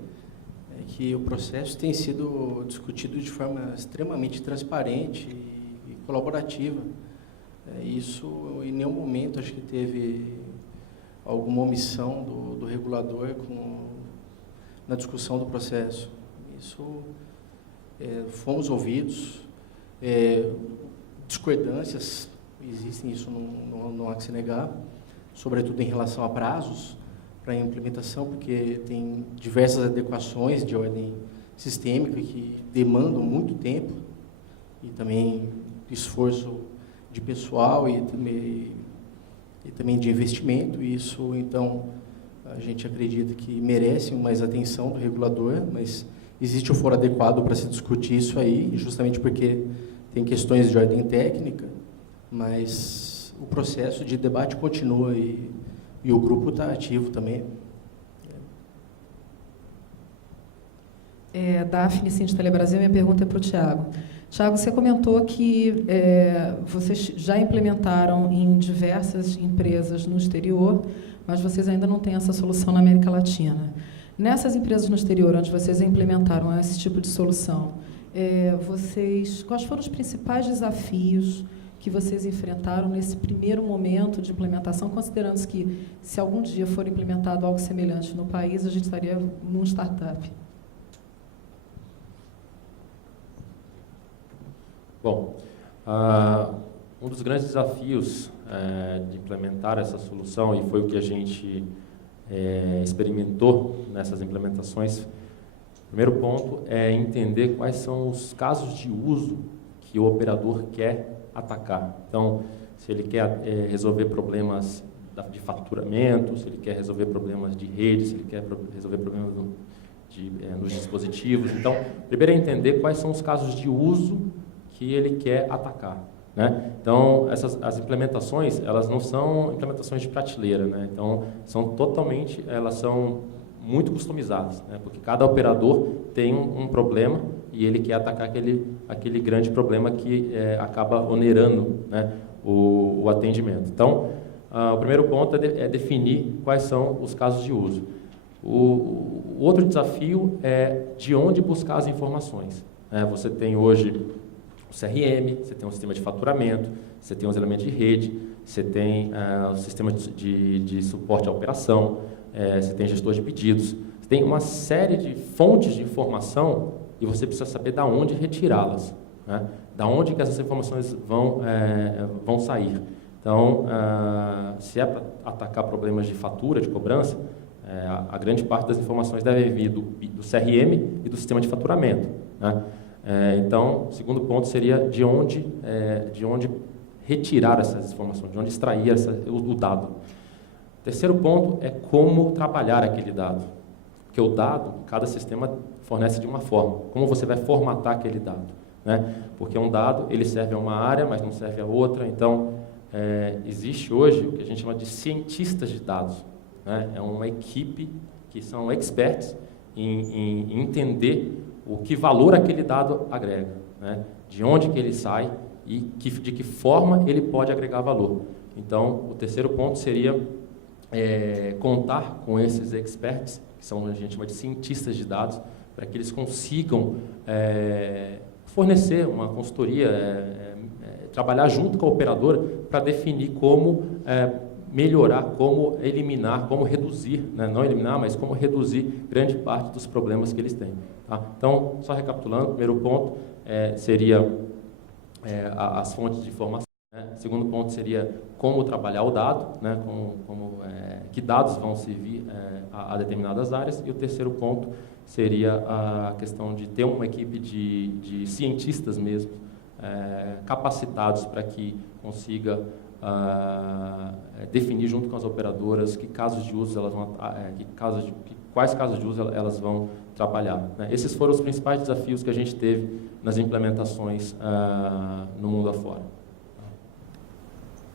é que o processo tem sido discutido de forma extremamente transparente e colaborativa. Isso, em nenhum momento, acho que teve alguma omissão do regulador na discussão do processo. Isso, fomos ouvidos, discordâncias, existem, isso não há que se negar, sobretudo em relação a prazos para a implementação, porque tem diversas adequações de ordem sistêmica que demandam muito tempo e também esforço de pessoal e também de investimento. Isso, então, a gente acredita que merece mais atenção do regulador, mas existe o foro adequado para se discutir isso aí, justamente porque tem questões de ordem técnica, mas o processo de debate continua e o grupo está ativo também. Daphne, Sinditele Brasil, minha pergunta é para o Tiago. Tiago, você comentou que vocês já implementaram em diversas empresas no exterior, mas vocês ainda não têm essa solução na América Latina. Nessas empresas no exterior, onde vocês implementaram esse tipo de solução, quais foram os principais desafios que vocês enfrentaram nesse primeiro momento de implementação, considerando que, se algum dia for implementado algo semelhante no país, a gente estaria num startup? Bom, um dos grandes desafios de implementar essa solução, e foi o que a gente experimentou nessas implementações, o primeiro ponto é entender quais são os casos de uso que o operador quer atacar. Então, se ele quer resolver problemas de faturamento, se ele quer resolver problemas de rede, se ele quer resolver problemas nos dispositivos. Então, primeiro é entender quais são os casos de uso que ele quer atacar, né? Então, as implementações, elas não são implementações de prateleira, né? Então, elas são muito customizadas, né? Porque cada operador tem um problema e ele quer atacar aquele grande problema que acaba onerando, né, o atendimento. Então, o primeiro ponto é definir quais são os casos de uso. O outro desafio é de onde buscar as informações, né? Você tem hoje o CRM, você tem um sistema de faturamento, você tem os elementos de rede, você tem o sistema de suporte à operação, você tem gestor de pedidos, você tem uma série de fontes de informação e você precisa saber de onde retirá-las, né? Da onde que essas informações vão sair. Então, se é para atacar problemas de fatura, de cobrança, a grande parte das informações deve vir do CRM e do sistema de faturamento, né? Então, o segundo ponto seria de onde retirar essas informações, de onde extrair o dado. O terceiro ponto é como trabalhar aquele dado, porque o dado, cada sistema fornece de uma forma. Como você vai formatar aquele dado, né? Porque um dado, ele serve a uma área, mas não serve a outra. Então, existe hoje o que a gente chama de cientistas de dados, né? É uma equipe que são experts em entender o que valor aquele dado agrega, né? De onde que ele sai e de que forma ele pode agregar valor. Então, o terceiro ponto seria contar com esses experts, que são, a gente chama de cientistas de dados, para que eles consigam fornecer uma consultoria, trabalhar junto com a operadora para definir como melhorar, como eliminar, como reduzir, né? Não eliminar, mas como reduzir grande parte dos problemas que eles têm. Tá? Então, só recapitulando, o primeiro ponto seria as fontes de informação. Né? O segundo ponto seria como trabalhar o dado, né? Que dados vão servir a determinadas áreas. E o terceiro ponto seria a questão de ter uma equipe de cientistas mesmo, capacitados para que consiga definir junto com as operadoras que casos de uso elas vão, quais casos de uso elas vão trabalhar, né? Esses foram os principais desafios que a gente teve nas implementações no mundo afora.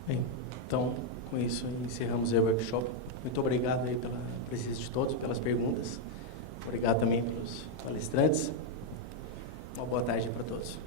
Bem, então, com isso, encerramos o workshop. Muito obrigado aí pela presença de todos, pelas perguntas. Obrigado também pelos palestrantes. Uma boa tarde para todos.